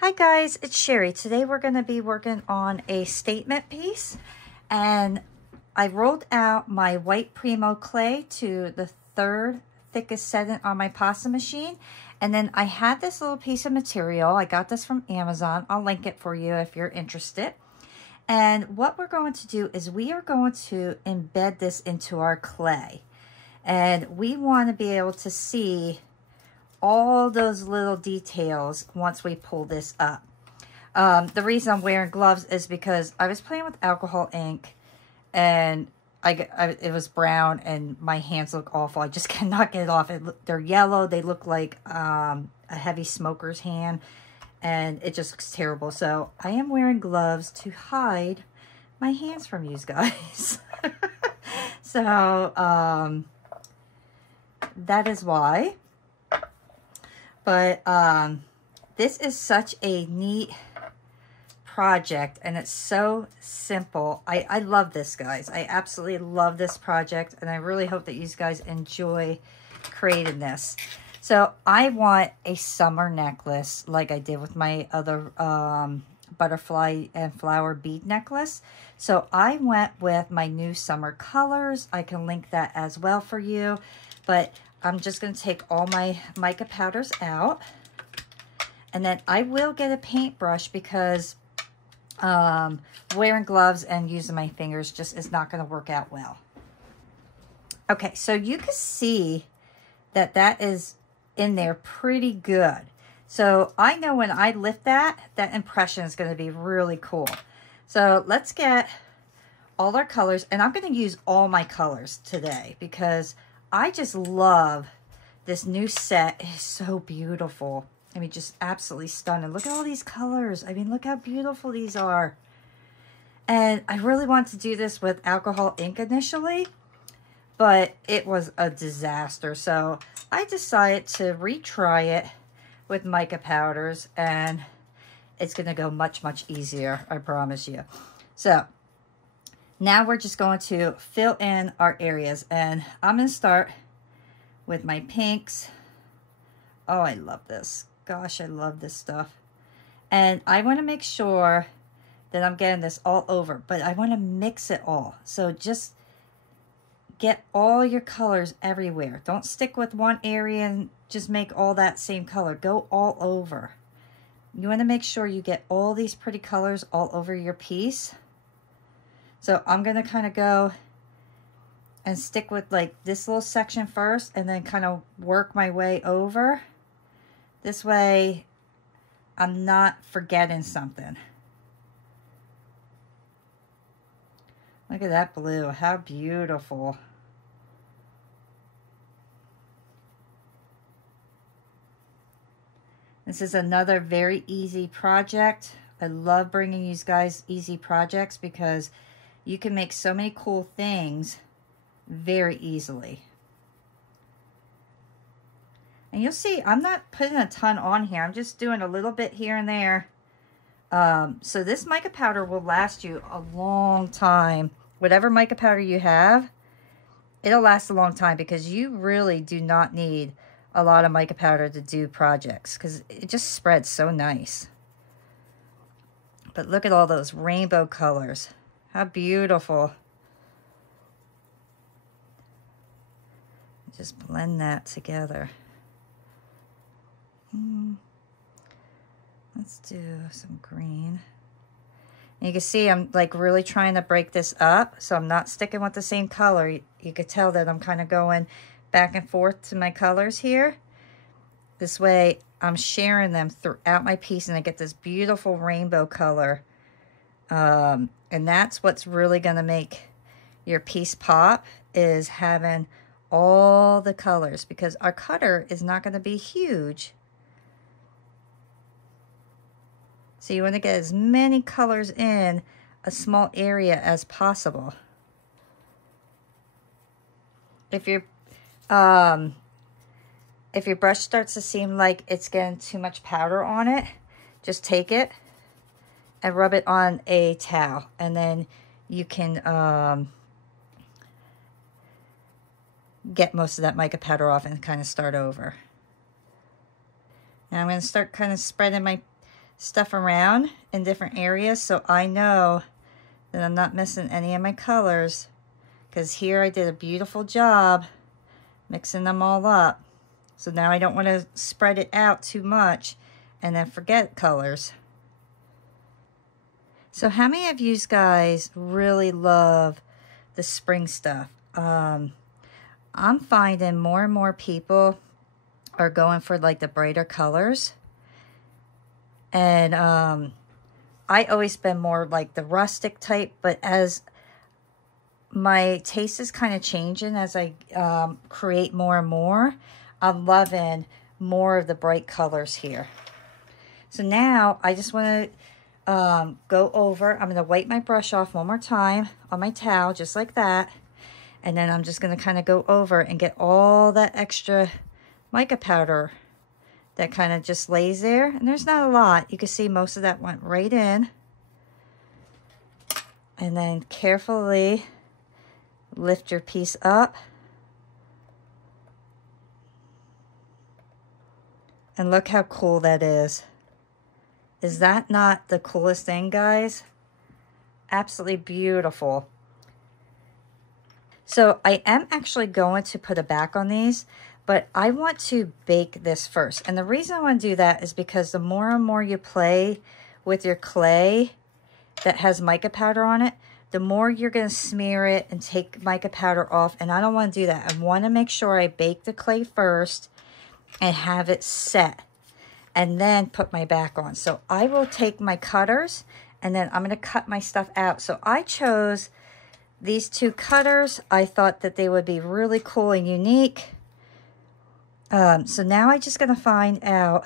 Hi guys, it's Sherry. Today we're going to be working on a statement piece, and I rolled out my white Primo clay to the third thickest setting on my pasta machine, and then I had this little piece of material. I got this from Amazon. I'll link it for you if you're interested. And what we're going to do is we are going to embed this into our clay, and we want to be able to see all those little details once we pull this up. The reason I'm wearing gloves is because I was playing with alcohol ink and it was brown and my hands look awful. I just cannot get it off. They're yellow. They look like a heavy smoker's hand, and it just looks terrible. So I am wearing gloves to hide my hands from you guys. So that is why. But this is such a neat project, and it's so simple. I love this, guys. I absolutely love this project, and I really hope that you guys enjoy creating this. So I want a summer necklace like I did with my other butterfly and flower bead necklace. So I went with my new summer colors. I can link that as well for you, but I'm just going to take all my mica powders out, and then I will get a paintbrush because wearing gloves and using my fingers just is not going to work out well. Okay, so you can see that that is in there pretty good. So I know when I lift that impression is going to be really cool. So let's get all our colors, and I'm going to use all my colors today because I just love this new set. It is so beautiful. I mean, just absolutely stunning. Look at all these colors. I mean, look how beautiful these are. And I really wanted to do this with alcohol ink initially, but it was a disaster. So I decided to retry it with mica powders, and it's going to go much, much easier, I promise you. So now we're just going to fill in our areas, and I'm going to start with my pinks. Oh, I love this. Gosh, I love this stuff. And I want to make sure that I'm getting this all over, but I want to mix it all. So just get all your colors everywhere. Don't stick with one area and just make all that same color. Go all over. You want to make sure you get all these pretty colors all over your piece. So I'm going to kind of go and stick with like this little section first, and then kind of work my way over. This way I'm not forgetting something. Look at that blue. How beautiful. This is another very easy project. I love bringing you guys easy projects because you can make so many cool things very easily. And you'll see, I'm not putting a ton on here. I'm just doing a little bit here and there. So this mica powder will last you a long time. Whatever mica powder you have, it'll last a long time because you really do not need a lot of mica powder to do projects because it just spreads so nice. But look at all those rainbow colors. How beautiful. Just blend that together. Let's do some green. And you can see I'm like really trying to break this up, so I'm not sticking with the same color. You could tell that I'm kind of going back and forth to my colors here. This way I'm sharing them throughout my piece, and I get this beautiful rainbow color. And that's what's really going to make your piece pop, is having all the colors, because our cutter is not going to be huge. So you want to get as many colors in a small area as possible. If your brush starts to seem like it's getting too much powder on it, just take it and rub it on a towel, and then you can get most of that mica powder off and kind of start over. Now I'm going to start kind of spreading my stuff around in different areas so I know that I'm not missing any of my colors, because here I did a beautiful job mixing them all up. So now I don't want to spread it out too much and then forget colors. So how many of you guys really love the spring stuff? I'm finding more and more people are going for like the brighter colors. And I always been more like the rustic type, but as my taste is kind of changing as I create more and more, I'm loving more of the bright colors here. So now I just want to go over, I'm going to wipe my brush off one more time on my towel, just like that. And then I'm just going to kind of go over and get all that extra mica powder that kind of just lays there. And there's not a lot. You can see most of that went right in. And then carefully lift your piece up. And look how cool that is. Is that not the coolest thing, guys? Absolutely beautiful. So I am actually going to put a back on these, but I want to bake this first. And the reason I want to do that is because the more and more you play with your clay that has mica powder on it, the more you're going to smear it and take mica powder off. And I don't want to do that. I want to make sure I bake the clay first and have it set, and then put my back on. So I will take my cutters and then I'm going to cut my stuff out. So I chose these two cutters. I thought that they would be really cool and unique. So now I just going to find out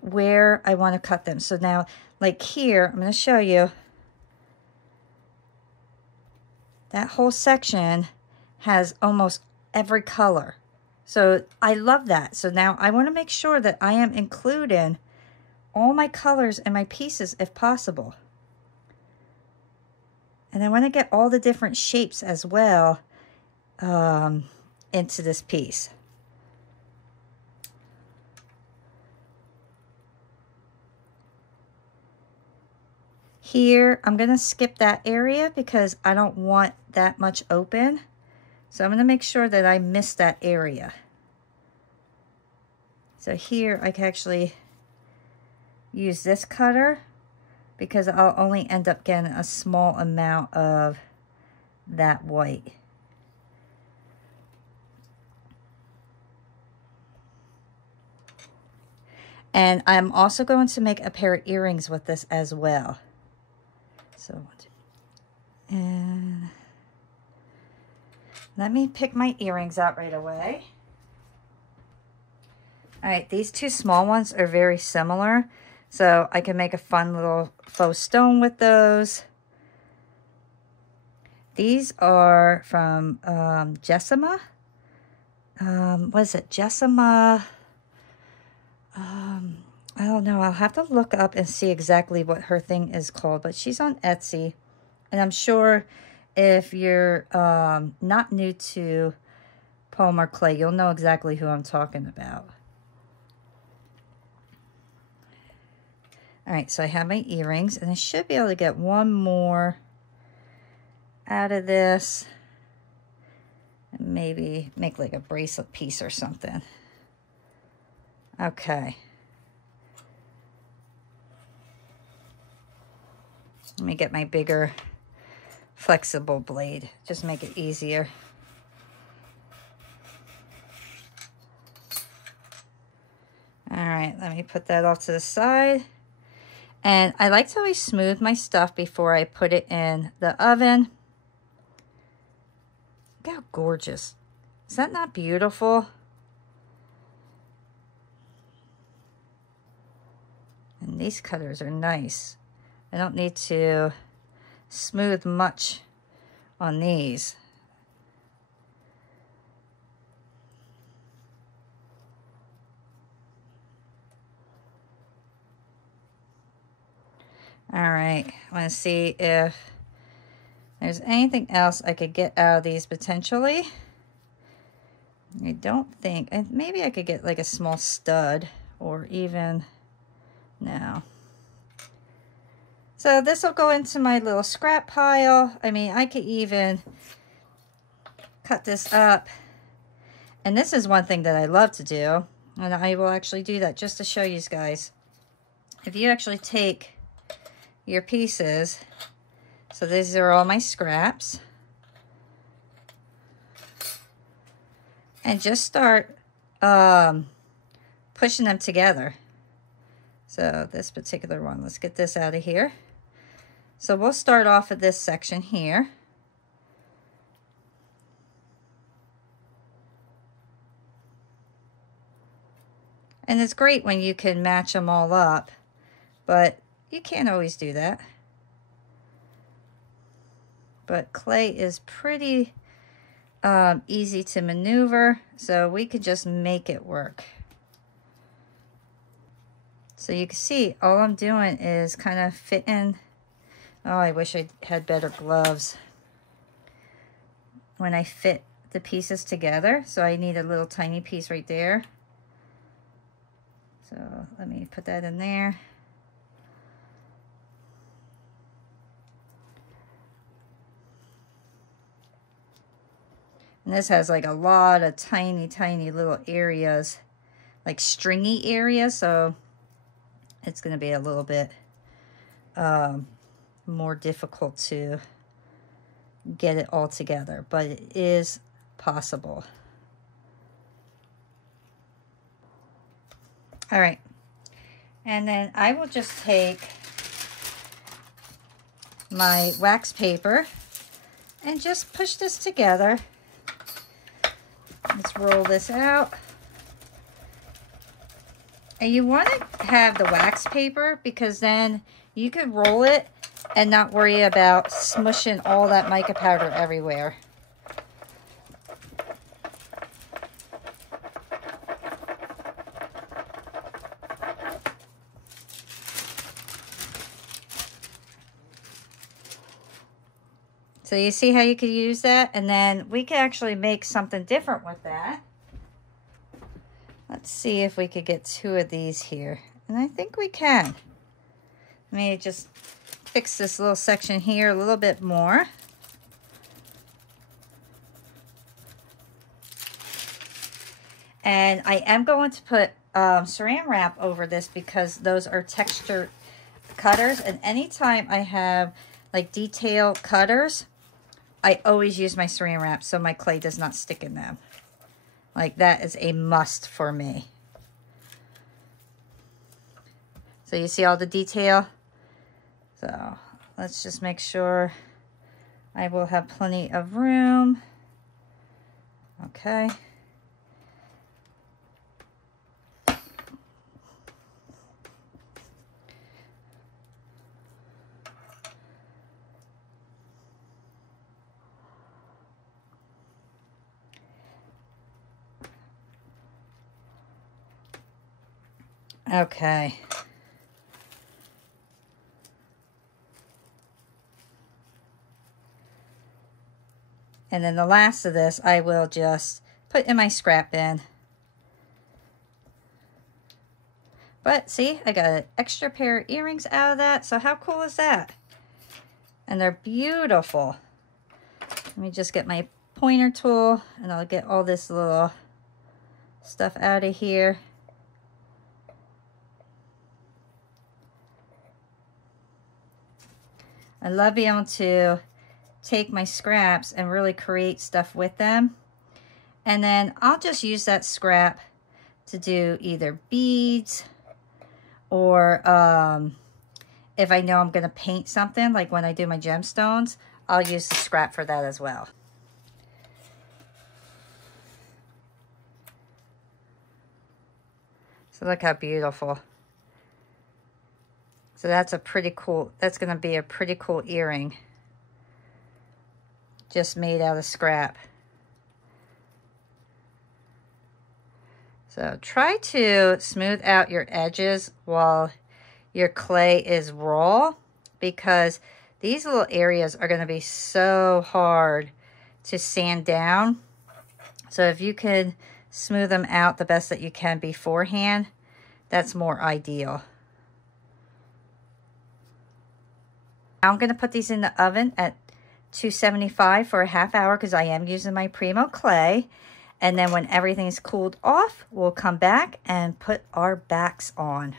where I want to cut them. So now, like here, I'm going to show you that whole section has almost every color. So I love that. So now I want to make sure that I am including all my colors in my pieces if possible. And I want to get all the different shapes as well into this piece. Here, I'm going to skip that area because I don't want that much open. So I'm going to make sure that I miss that area. So here I can actually use this cutter because I'll only end up getting a small amount of that white. And I'm also going to make a pair of earrings with this as well. So, and let me pick my earrings out right away. All right, these two small ones are very similar, so I can make a fun little faux stone with those. These are from Jessima. What is it? Jessima. I don't know. I'll have to look up and see exactly what her thing is called, but she's on Etsy. And I'm sure if you're not new to Polymer clay, you'll know exactly who I'm talking about. All right, so I have my earrings, and I should be able to get one more out of this. And maybe make like a bracelet piece or something. Okay. Let me get my bigger flexible blade. Just make it easier. All right, let me put that off to the side. And I like to always smooth my stuff before I put it in the oven. Look how gorgeous. Is that not beautiful? And these cutters are nice. I don't need to smooth much on these. All right, I want to see if there's anything else I could get out of these potentially. I don't think, maybe I could get like a small stud or even, no. So this will go into my little scrap pile. I mean, I could even cut this up. And this is one thing that I love to do. And I will actually do that just to show you guys. If you actually take your pieces, so these are all my scraps, and just start pushing them together. So this particular one, let's get this out of here. So we'll start off at this section here. And it's great when you can match them all up, but you can't always do that. But clay is pretty easy to maneuver, so we could just make it work. So you can see all I'm doing is kind of fitting. Oh, I wish I had better gloves when I fit the pieces together. So I need a little tiny piece right there. So let me put that in there. And this has like a lot of tiny, tiny little areas, like stringy areas. So it's going to be a little bit more difficult to get it all together, but it is possible. All right. And then I will just take my wax paper and just push this together. Let's roll this out. And you want to have the wax paper because then you could roll it and not worry about smushing all that mica powder everywhere. So you see how you could use that? And then we could actually make something different with that. Let's see if we could get 2 of these here. And I think we can. Let me just fix this little section here a little bit more. And I am going to put saran wrap over this because those are texture cutters. And anytime I have like detail cutters, I always use my saran wrap so my clay does not stick in them. Like that is a must for me. So you see all the detail? So let's just make sure I will have plenty of room. Okay. Okay. And then the last of this, I will just put in my scrap bin. But see, I got an extra pair of earrings out of that. So how cool is that? And they're beautiful. Let me just get my pointer tool and I'll get all this little stuff out of here. I love being able to take my scraps and really create stuff with them. And then I'll just use that scrap to do either beads or if I know I'm going to paint something, like when I do my gemstones, I'll use the scrap for that as well. So look how beautiful. So that's a pretty cool, that's going to be a pretty cool earring. Just made out of scrap. So try to smooth out your edges while your clay is raw, because these little areas are going to be so hard to sand down. So if you can smooth them out the best that you can beforehand, that's more ideal. I'm going to put these in the oven at 275 for a half hour because I am using my Primo clay. And then when everything's cooled off, we'll come back and put our backs on.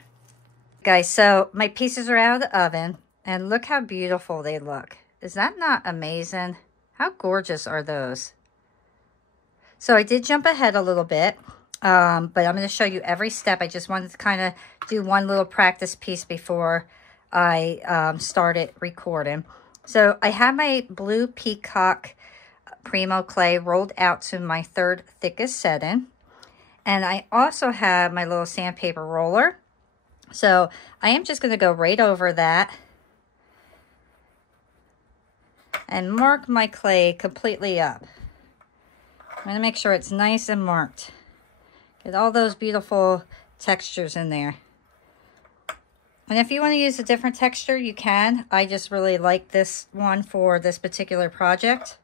Guys, so my pieces are out of the oven and look how beautiful they look. Is that not amazing? How gorgeous are those? So I did jump ahead a little bit, but I'm going to show you every step. I just wanted to kind of do one little practice piece before I started recording. So I have my blue peacock Primo clay rolled out to my third thickest setting. And I also have my little sandpaper roller. So I am just going to go right over that and mark my clay completely up. I'm going to make sure it's nice and marked. Get all those beautiful textures in there. And if you want to use a different texture, you can. I just really like this one for this particular project.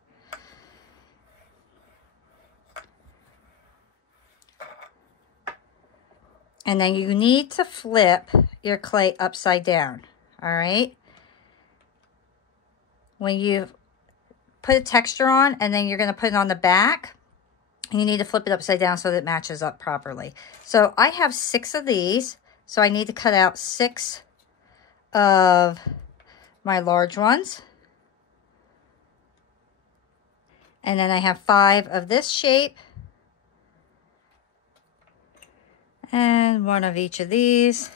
And then you need to flip your clay upside down, all right? When you put a texture on and then you're going to put it on the back, you need to flip it upside down so that it matches up properly. So I have 6 of these, so I need to cut out 6 of my large ones. And then I have 5 of this shape. And 1 of each of these.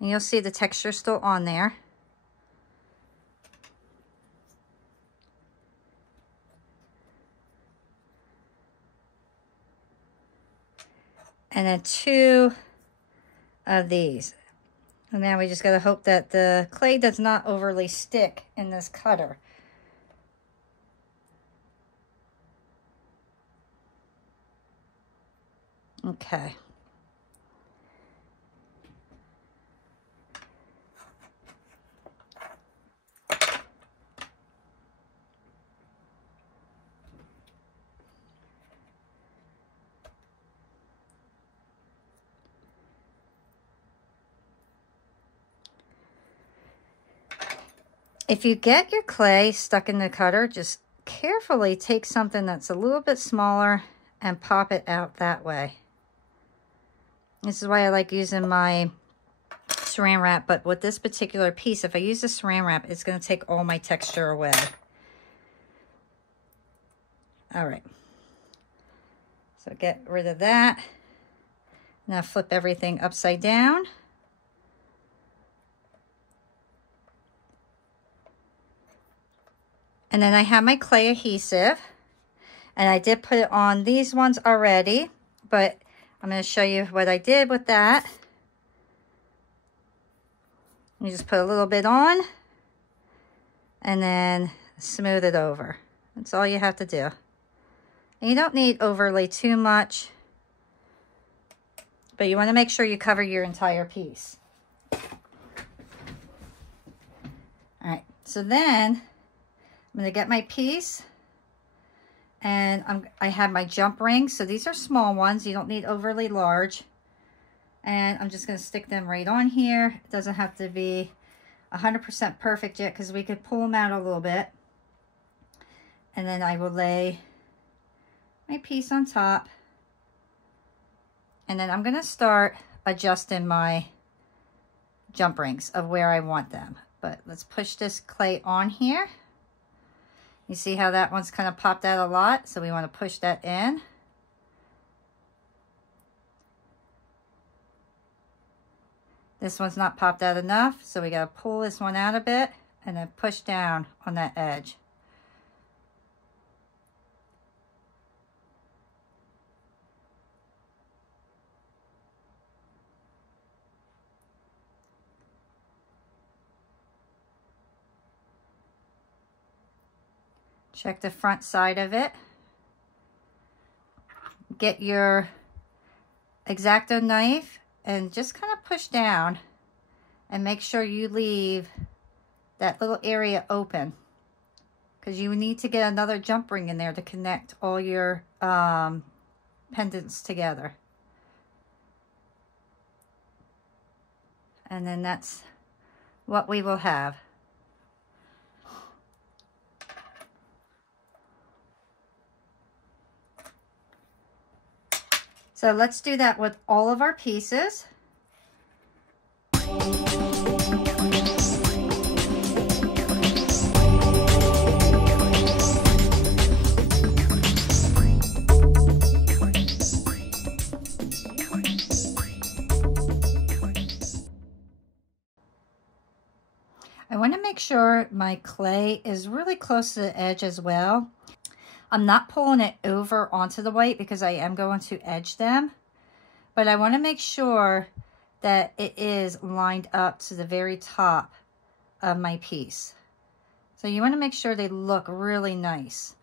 And you'll see the texture still on there. And then 2 of these. And now we just got to hope that the clay does not overly stick in this cutter. Okay. If you get your clay stuck in the cutter, just carefully take something that's a little bit smaller and pop it out that way. This is why I like using my saran wrap, but with this particular piece, if I use the saran wrap, it's going to take all my texture away. All right. So get rid of that. Now flip everything upside down. And then I have my clay adhesive, and I did put it on these ones already, but I'm going to show you what I did with that. You just put a little bit on and then smooth it over. That's all you have to do. And you don't need overly too much, but you want to make sure you cover your entire piece. All right, so then I'm going to get my piece, and I have my jump rings. So these are small ones. You don't need overly large. And I'm just going to stick them right on here. It doesn't have to be 100% perfect yet because we could pull them out a little bit. And then I will lay my piece on top. And then I'm going to start adjusting my jump rings of where I want them. But let's push this clay on here. You see how that one's kind of popped out a lot, so we want to push that in. This one's not popped out enough, so we got to pull this one out a bit and then push down on that edge. Check the front side of it. Get your X-Acto knife and just kind of push down and make sure you leave that little area open, because you need to get another jump ring in there to connect all your pendants together. And then that's what we will have. So let's do that with all of our pieces. I want to make sure my clay is really close to the edge as well. I'm not pulling it over onto the white because I am going to edge them, but I want to make sure that it is lined up to the very top of my piece. So you want to make sure they look really nice.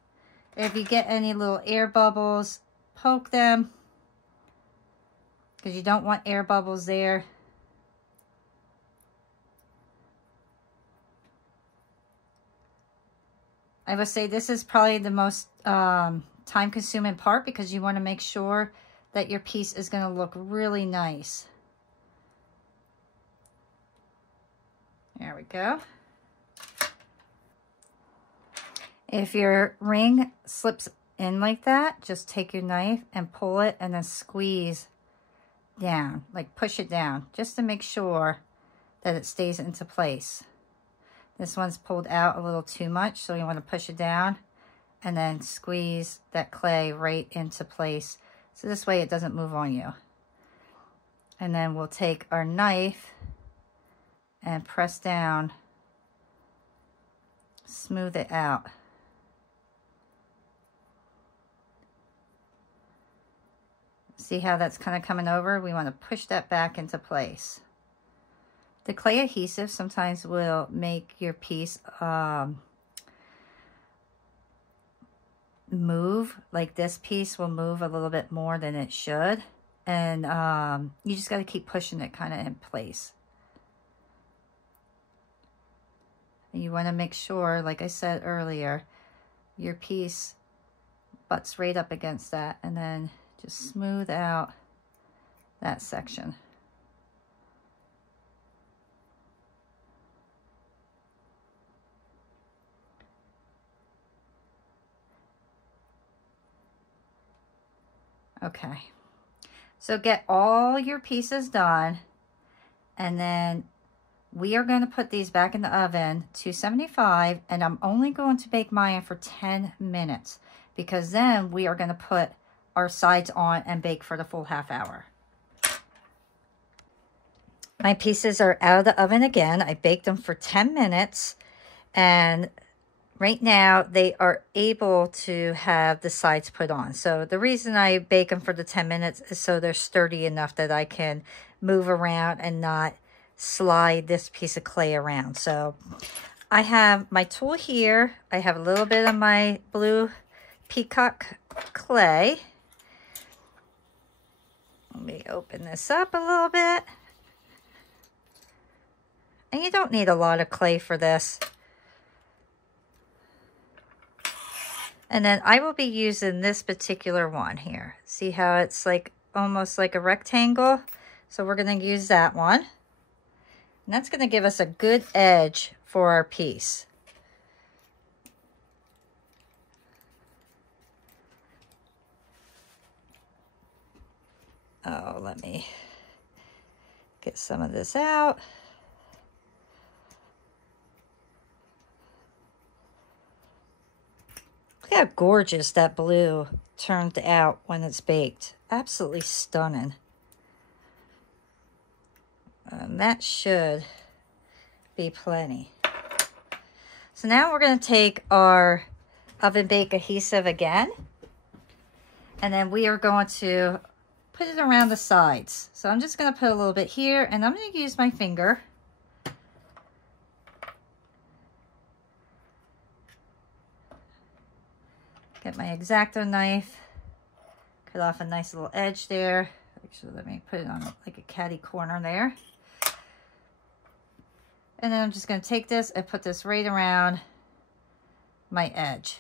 If you get any little air bubbles, poke them because you don't want air bubbles there. I would say this is probably the most time-consuming part because you want to make sure that your piece is going to look really nice. There we go. If your ring slips in like that, just take your knife and pull it and then squeeze down, like push it down, just to make sure that it stays into place. This one's pulled out a little too much, so you want to push it down and then squeeze that clay right into place. So this way it doesn't move on you. And then we'll take our knife and press down, smooth it out. See how that's kind of coming over? We want to push that back into place. The clay adhesive sometimes will make your piece move. Like this piece will move a little bit more than it should. And you just got to keep pushing it kind of in place. And you want to make sure, like I said earlier, your piece butts right up against that. And then just smooth out that section. Okay, so get all your pieces done, and then we are going to put these back in the oven, 275, and I'm only going to bake mine for 10 minutes because then we are going to put our sides on and bake for the full half hour. My pieces are out of the oven again. I baked them for 10 minutes, and right now they are able to have the sides put on. So the reason I bake them for the 10 minutes is so they're sturdy enough that I can move around and not slide this piece of clay around. So I have my tool here. I have a little bit of my blue peacock clay. Let me open this up a little bit. And you don't need a lot of clay for this. And then I will be using this particular one here. See how it's like almost like a rectangle? So we're going to use that one. And that's going to give us a good edge for our piece. Oh, let me get some of this out. Look how gorgeous that blue turned out when it's baked. Absolutely stunning. And that should be plenty. So now we're going to take our oven bake adhesive again. And then we are going to put it around the sides. So I'm just going to put a little bit here, and I'm going to use my finger. Get my X-Acto knife, cut off a nice little edge there. Actually, let me put it on like a catty corner there. And then I'm just going to take this and put this right around my edge.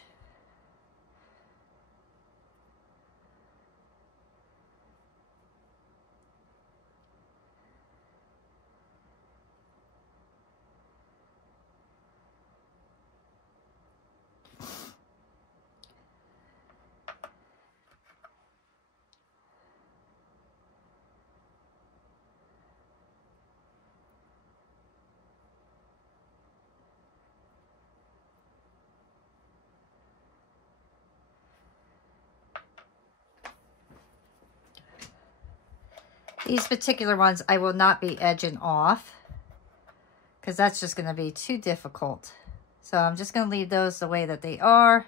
These particular ones I will not be edging off because that's just going to be too difficult. So I'm just going to leave those the way that they are.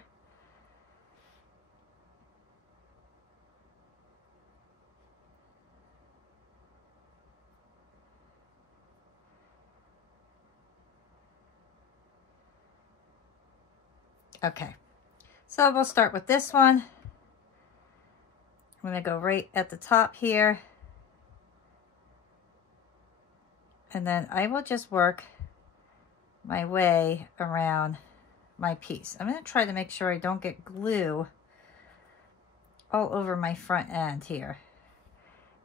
Okay, so we'll start with this one. I'm going to go right at the top here. And then I will just work my way around my piece. I'm going to try to make sure I don't get glue all over my front end here.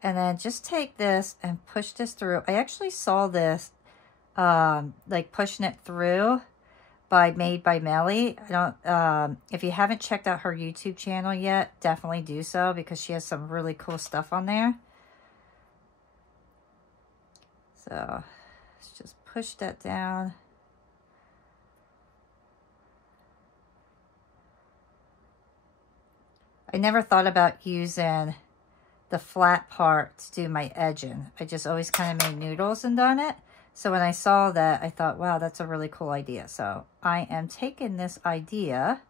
And then just take this and push this through. I actually saw this like pushing it through by Made by Melly. I don't if you haven't checked out her YouTube channel yet, definitely do so because she has some really cool stuff on there. So let's just push that down. I never thought about using the flat part to do my edging. I just always kind of made noodles and done it. So when I saw that, I thought, wow, that's a really cool idea. So I am taking this idea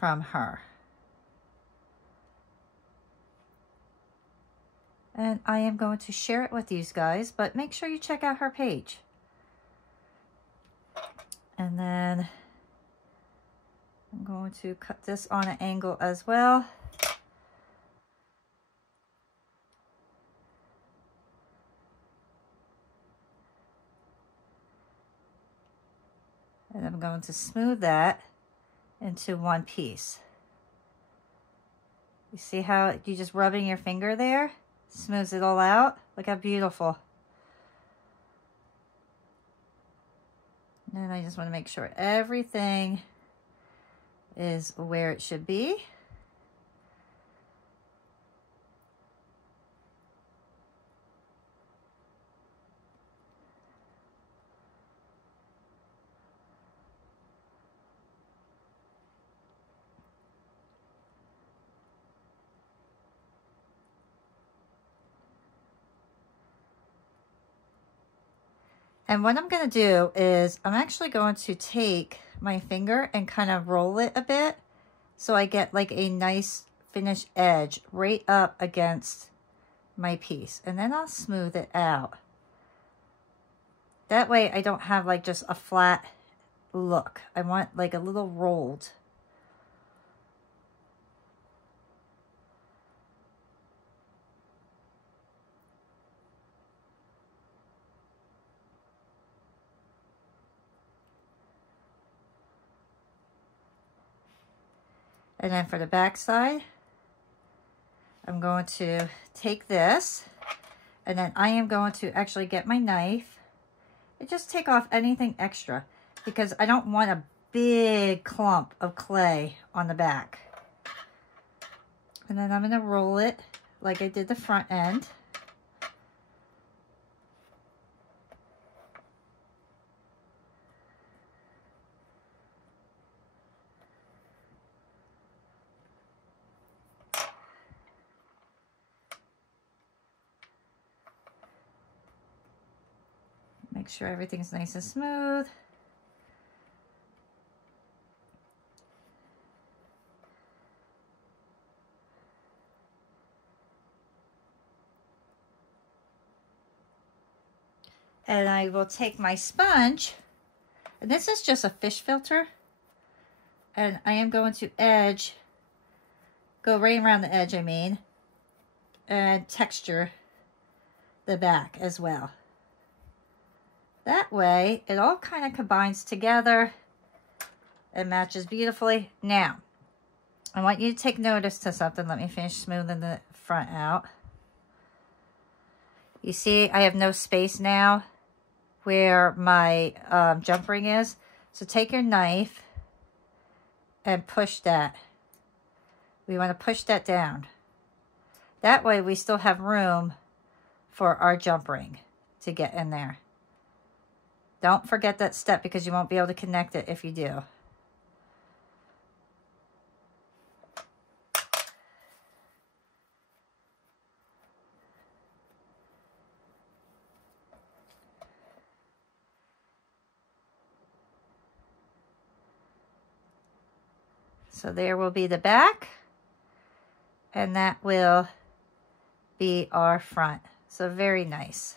from her. And I am going to share it with you guys, but make sure you check out her page. And then I'm going to cut this on an angle as well. And I'm going to smooth that into one piece. You see how you just rubbing your finger there? Smooths it all out. Look how beautiful. And I just want to make sure everything is where it should be. And what I'm going to do is I'm actually going to take my finger and kind of roll it a bit so I get like a nice finished edge right up against my piece. And then I'll smooth it out. That way I don't have like just a flat look. I want like a little rolled. And then for the back side, I'm going to take this and then I am going to actually get my knife and just take off anything extra because I don't want a big clump of clay on the back. And then I'm going to roll it like I did the front end. Make sure everything's nice and smooth. And I will take my sponge, and this is just a fish filter, and I am going to edge, go right around the edge, I mean, and texture the back as well. That way, it all kind of combines together and matches beautifully. Now, I want you to take notice to something. Let me finish smoothing the front out. You see, I have no space now where my jump ring is. So take your knife and push that. We want to push that down. That way, we still have room for our jump ring to get in there. Don't forget that step because you won't be able to connect it if you do. So there will be the back, and that will be our front. So very nice.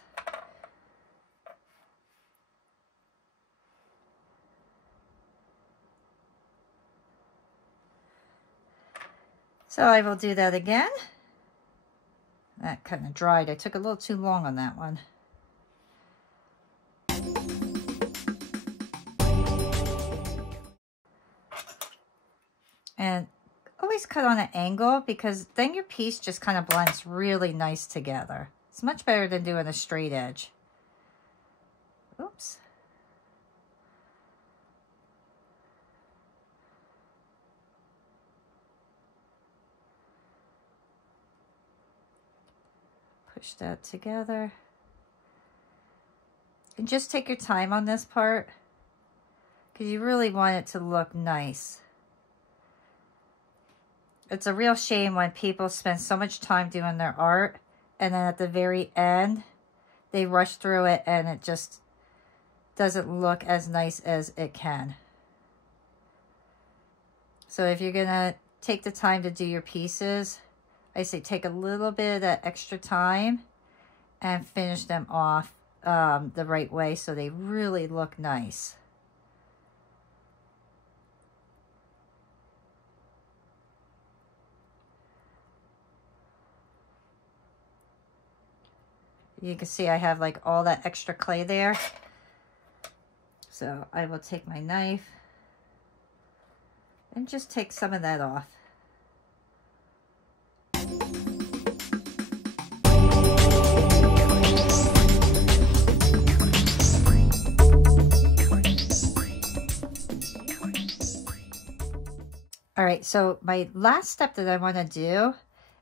So I will do that again. That kind of dried. I took a little too long on that one. And always cut on an angle, because then your piece just kind of blends really nice together. It's much better than doing a straight edge. Oops. Push that together. And just take your time on this part, because you really want it to look nice. It's a real shame when people spend so much time doing their art, and then at the very end, they rush through it and it just doesn't look as nice as it can. So if you're gonna take the time to do your pieces, I say take a little bit of that extra time and finish them off the right way so they really look nice. You can see I have like all that extra clay there. So I will take my knife and just take some of that off. All right, so my last step that I want to do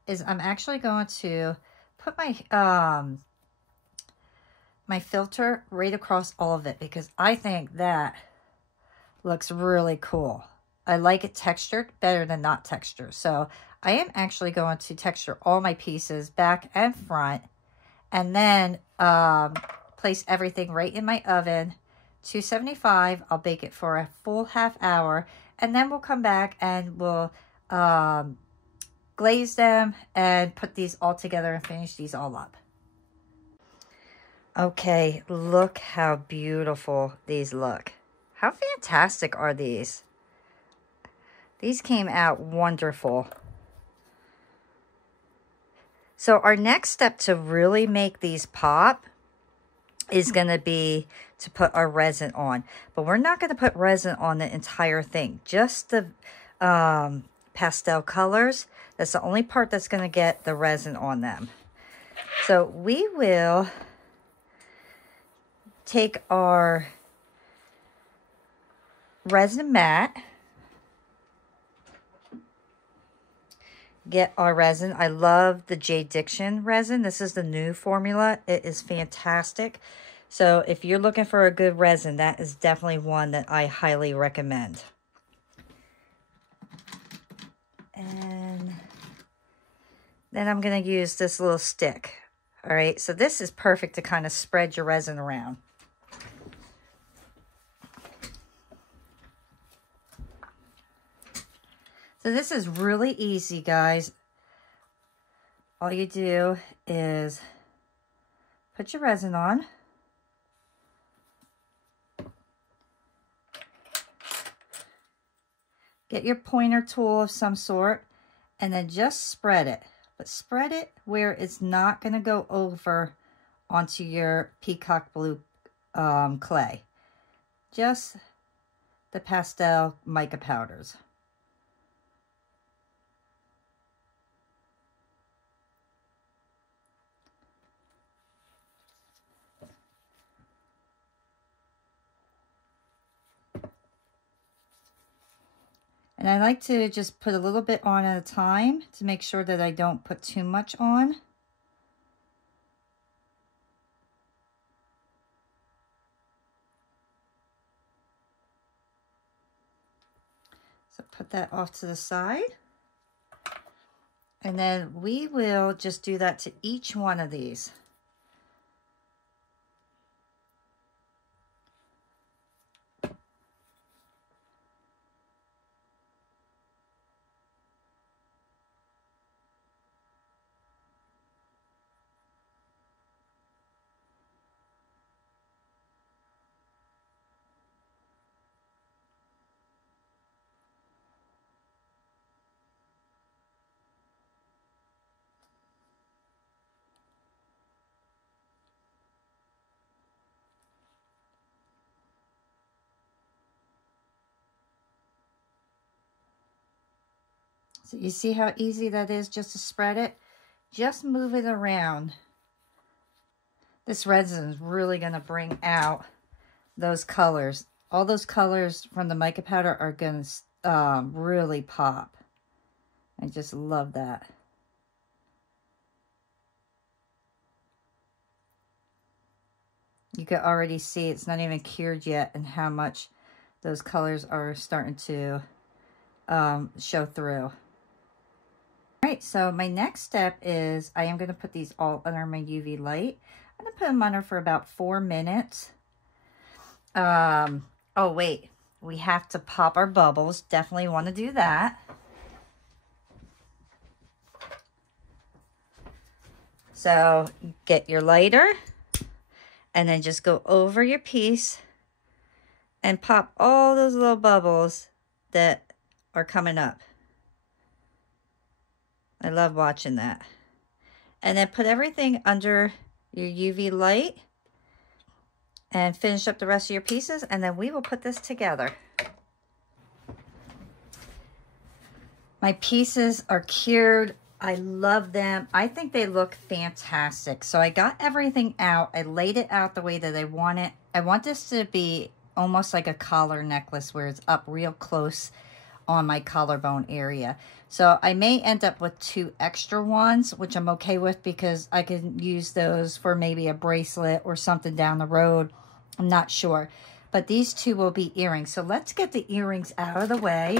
is I'm actually going to put my my filter right across all of it, because I think that looks really cool. I like it textured better than not textured. So I am actually going to texture all my pieces back and front, and then place everything right in my oven, 275. I'll bake it for a full ½ hour, and then we'll come back and we'll glaze them and put these all together and finish these all up. Okay, look how beautiful these look. How fantastic are these? These came out wonderful. So our next step to really make these pop is going to be to put our resin on. But we're not going to put resin on the entire thing. Just the pastel colors. That's the only part that's going to get the resin on them. So we will take our resin mat, get our resin. I love the J. Diction resin. This is the new formula. It is fantastic. So if you're looking for a good resin, that is definitely one that I highly recommend. And then I'm going to use this little stick. All right, so this is perfect to kind of spread your resin around. So this is really easy, guys. All you do is put your resin on. Get your pointer tool of some sort, and then just spread it. But spread it where it's not going to go over onto your peacock blue clay. Just the pastel mica powders. And I like to just put a little bit on at a time to make sure that I don't put too much on. So put that off to the side. And then we will just do that to each one of these. So you see how easy that is just to spread it? Just move it around. This resin is really going to bring out those colors. All those colors from the mica powder are going to really pop. I just love that. You can already see it's not even cured yet and how much those colors are starting to show through. All right, so my next step is I am going to put these all under my UV light. I'm going to put them under for about 4 minutes. Oh, wait. We have to pop our bubbles. Definitely want to do that. So get your lighter and then just go over your piece and pop all those little bubbles that are coming up. I love watching that. And then put everything under your UV light and finish up the rest of your pieces, and then we will put this together. My pieces are cured. I love them. I think they look fantastic. So I got everything out. I laid it out the way that I want it. I want this to be almost like a collar necklace where it's up real close on my collarbone area. So I may end up with 2 extra ones, which I'm okay with because I can use those for maybe a bracelet or something down the road. I'm not sure. But these 2 will be earrings. So let's get the earrings out of the way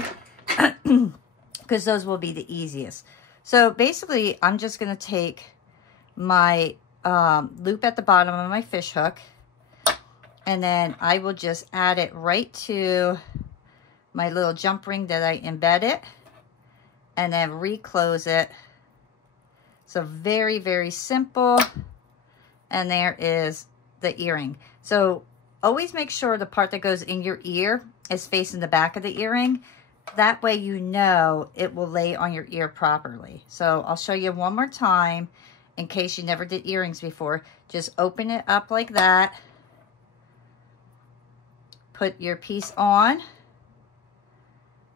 because those will be the easiest. So basically, I'm just going to take my loop at the bottom of my fish hook, and then I will just add it right to my little jump ring that I embedded, and then reclose it. So very, very simple. And there is the earring. So always make sure the part that goes in your ear is facing the back of the earring. That way you know it will lay on your ear properly. So I'll show you one more time in case you never did earrings before. Just open it up like that. Put your piece on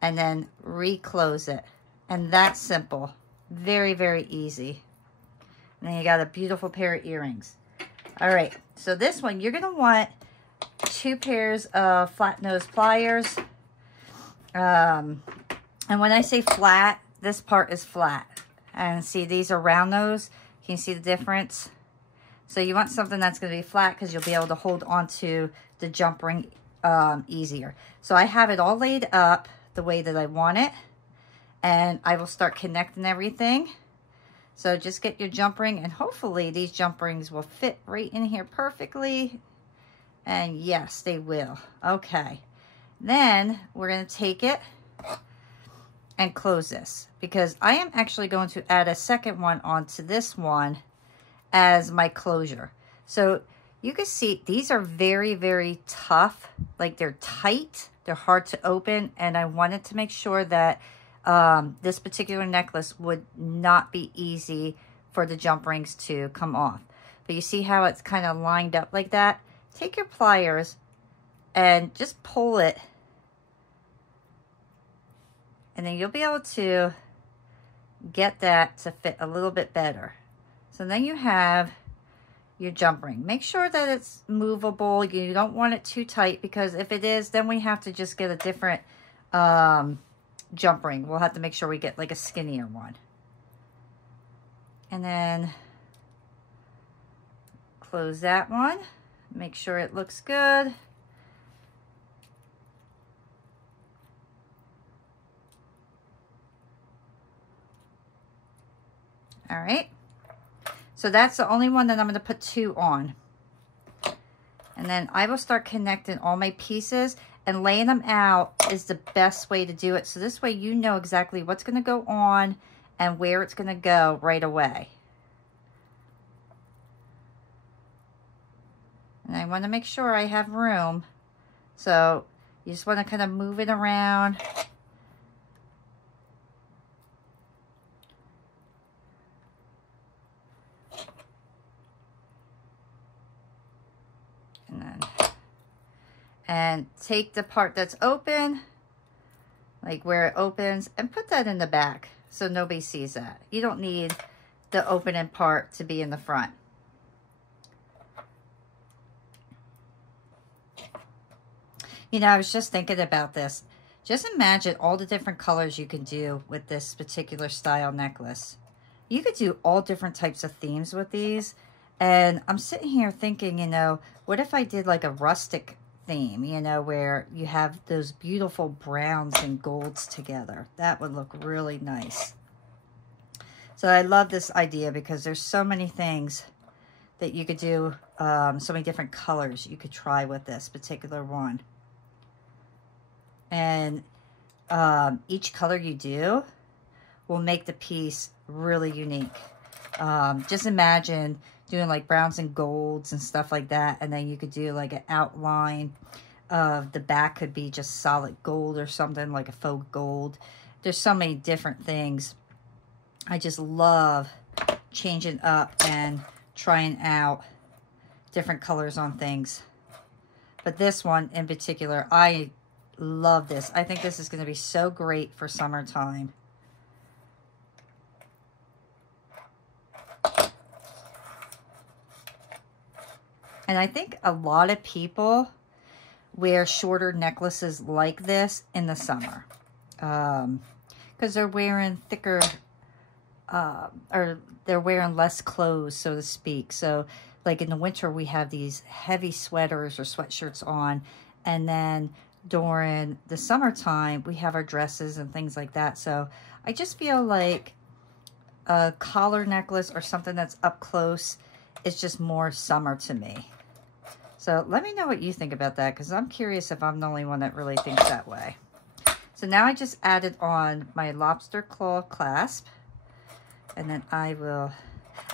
and then reclose it. And that's simple. Very, very easy. And then you got a beautiful pair of earrings. All right, so this one, you're gonna want 2 pairs of flat nose pliers. And when I say flat, this part is flat. And see, these are round nose. Can you see the difference? So you want something that's going to be flat because you'll be able to hold onto the jump ring easier. So I have it all laid up the way that I want it. And I will start connecting everything. So just get your jump ring, and hopefully these jump rings will fit right in here perfectly. And yes, they will. Okay. Then we're going to take it and close this because I am actually going to add a second one onto this one as my closure. So you can see these are very, very tough. Like they're tight, they're hard to open, and I wanted to make sure that this particular necklace would not be easy for the jump rings to come off. But you see how it's kind of lined up like that? Take your pliers and just pull it, and then you'll be able to get that to fit a little bit better. So then you have your jump ring. Make sure that it's movable. You don't want it too tight because if it is, then we have to just get a different jump ring. We'll have to make sure we get like a skinnier one. And then close that one. Make sure it looks good. All right. So that's the only one that I'm going to put 2 on. And then I will start connecting all my pieces, and laying them out is the best way to do it. So this way you know exactly what's going to go on and where it's going to go right away. And I want to make sure I have room. So you just want to kind of move it around. And take the part that's open, like where it opens, and put that in the back. so nobody sees that. You don't need the opening part to be in the front. You know, I was just thinking about this. Just imagine all the different colors you can do with this particular style necklace. You could do all different types of themes with these. And I'm sitting here thinking, you know, what if I did like a rustic theme, you know, where you have those beautiful browns and golds together? That would look really nice. So I love this idea because there's so many things that you could do, so many different colors you could try with this particular one. And each color you do will make the piece really unique. Just imagine doing like browns and golds and stuff like that, and then you could do like an outline of the back could be just solid gold or something, like a faux gold. There's so many different things. I just love changing up and trying out different colors on things. But this one in particular, I love this. I think this is going to be so great for summertime. And I think a lot of people wear shorter necklaces like this in the summer. Because they're wearing thicker, or they're wearing less clothes, so to speak. So like in the winter, we have these heavy sweaters or sweatshirts on. And then during the summertime, we have our dresses and things like that. So I just feel like a collar necklace or something that's up close is just more summer to me. So let me know what you think about that, because I'm curious if I'm the only one that really thinks that way. So now I just added on my lobster claw clasp. And then I will...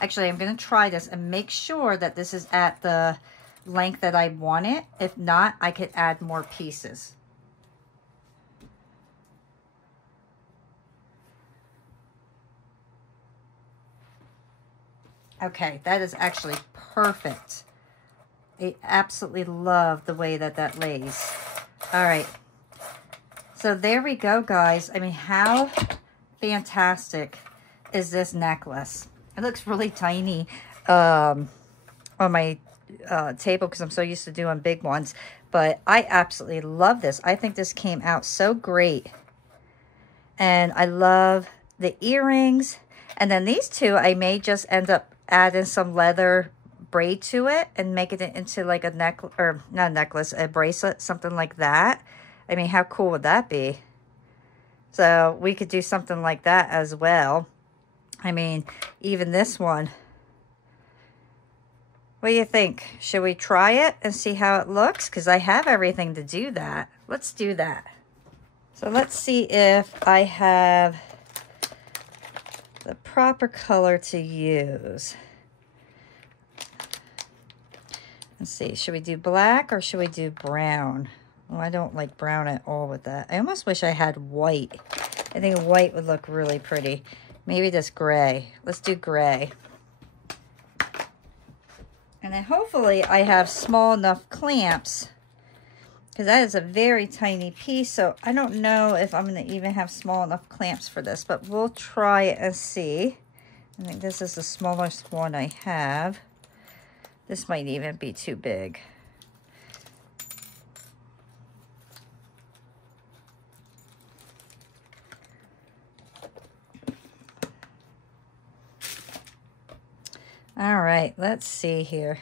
Actually, I'm going to try this and make sure that this is at the length that I want it. If not, I could add more pieces. Okay, that is actually perfect. I absolutely love the way that that lays. All right. So there we go, guys. I mean, how fantastic is this necklace? It looks really tiny on my table because I'm so used to doing big ones. But I absolutely love this. I think this came out so great. And I love the earrings. And then these two, I may just end up adding some leather braid to it and making it into like a necklace, or not a necklace, a bracelet, something like that. I mean, how cool would that be? So we could do something like that as well. I mean, even this one. What do you think? Should we try it and see how it looks? Because I have everything to do that. Let's do that. So let's see if I have the proper color to use. Let's see, should we do black or should we do brown? Oh, I don't like brown at all with that. I almost wish I had white. I think white would look really pretty. Maybe this gray. Let's do gray. And then hopefully I have small enough clamps, because that is a very tiny piece. So I don't know if I'm going to even have small enough clamps for this, but we'll try it and see. I think this is the smallest one I have. This might even be too big. All right, let's see here.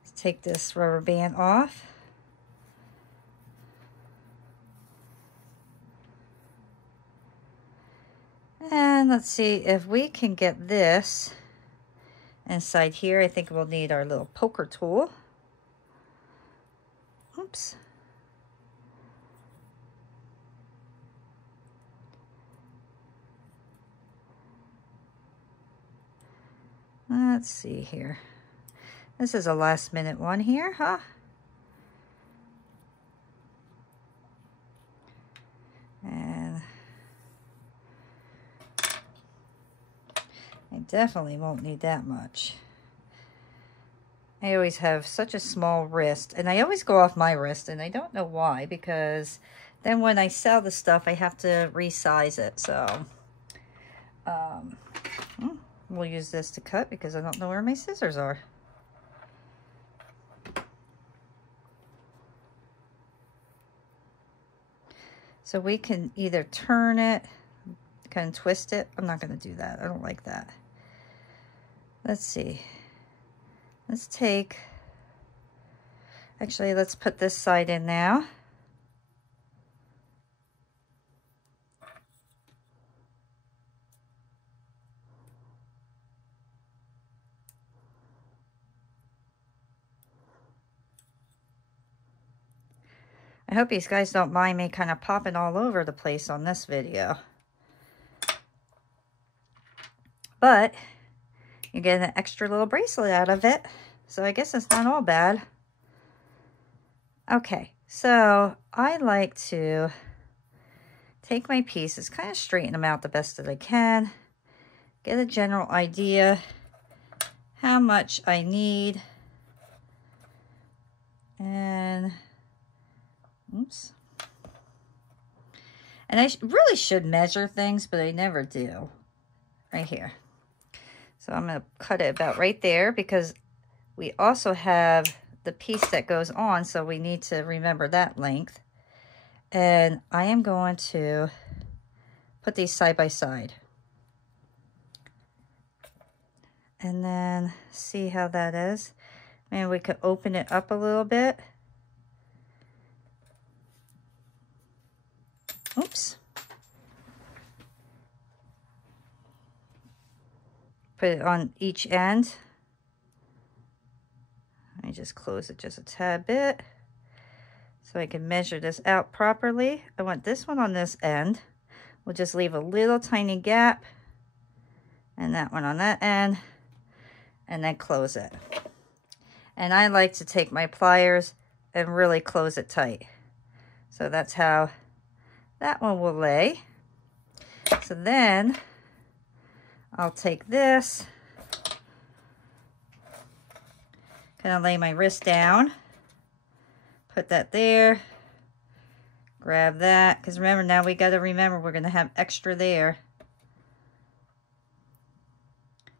Let's take this rubber band off. And let's see if we can get this inside here. I think we'll need our little poker tool. Oops. Let's see here. This is a last minute one here, huh? And I definitely won't need that much. I always have such a small wrist, and I always go off my wrist, and I don't know why, because then when I sell the stuff, I have to resize it. So we'll use this to cut because I don't know where my scissors are. So we can either turn it, kind of twist it. I'm not going to do that. I don't like that. Let's see. Let's take, actually, let's put this side in now. I hope these guys don't mind me kind of popping all over the place on this video. But you get an extra little bracelet out of it. So I guess it's not all bad. Okay, so I like to take my pieces, kind of straighten them out the best that I can. Get a general idea how much I need. And oops. And I really should measure things, but I never do. Right here. So I'm going to cut it about right there because we also have the piece that goes on, so we need to remember that length. And I am going to put these side by side. And then see how that is. Maybe we could open it up a little bit. Oops. Put it on each end. Let me just close it just a tad bit so I can measure this out properly. I want this one on this end. We'll just leave a little tiny gap, and that one on that end, and then close it. And I like to take my pliers and really close it tight. So that's how that one will lay. So then I'll take this, kind of lay my wrist down, put that there, grab that, because remember, now we got to remember we're going to have extra there.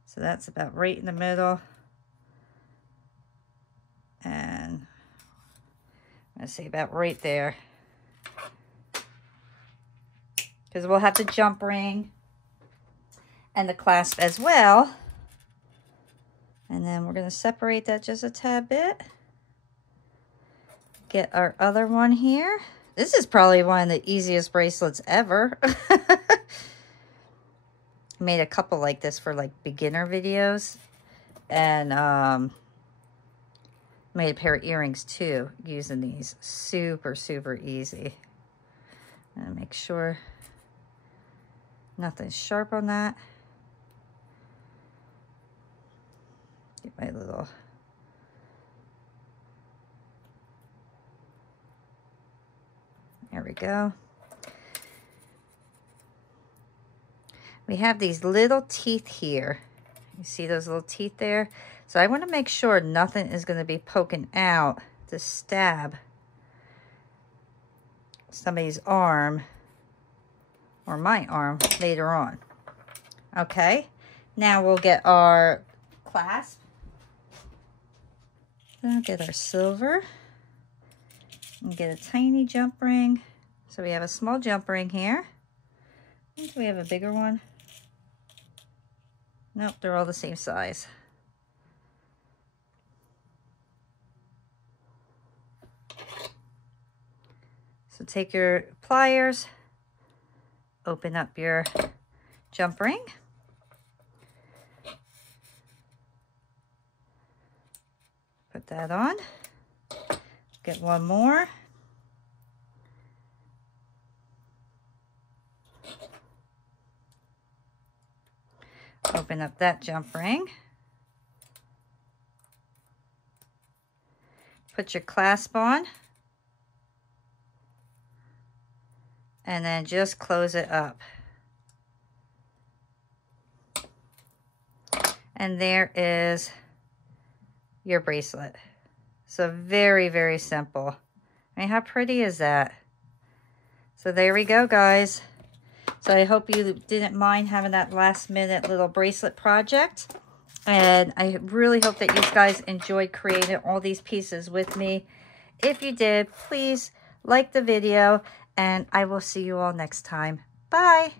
So that's about right in the middle. And I'm going to say about right there. Because we'll have the jump ring and the clasp as well. And then we're going to separate that just a tad bit. Get our other one here. This is probably one of the easiest bracelets ever. Made a couple like this for like beginner videos. And made a pair of earrings too using these. Super, super easy. And make sure nothing's sharp on that. Get my little there we go. We have these little teeth here. You see those little teeth there? So I want to make sure nothing is going to be poking out to stab somebody's arm or my arm later on. Okay, now we'll get our clasp. Then I'll get our silver and get a tiny jump ring. So we have a small jump ring here. Do we have a bigger one? Nope, they're all the same size. So take your pliers, open up your jump ring. Put that on. Get one more. Open up that jump ring. Put your clasp on. And then just close it up. And there is your bracelet. So very, very simple. I mean, how pretty is that? So there we go, guys. So I hope you didn't mind having that last minute little bracelet project. And I really hope that you guys enjoyed creating all these pieces with me. If you did, please like the video, and I will see you all next time. Bye.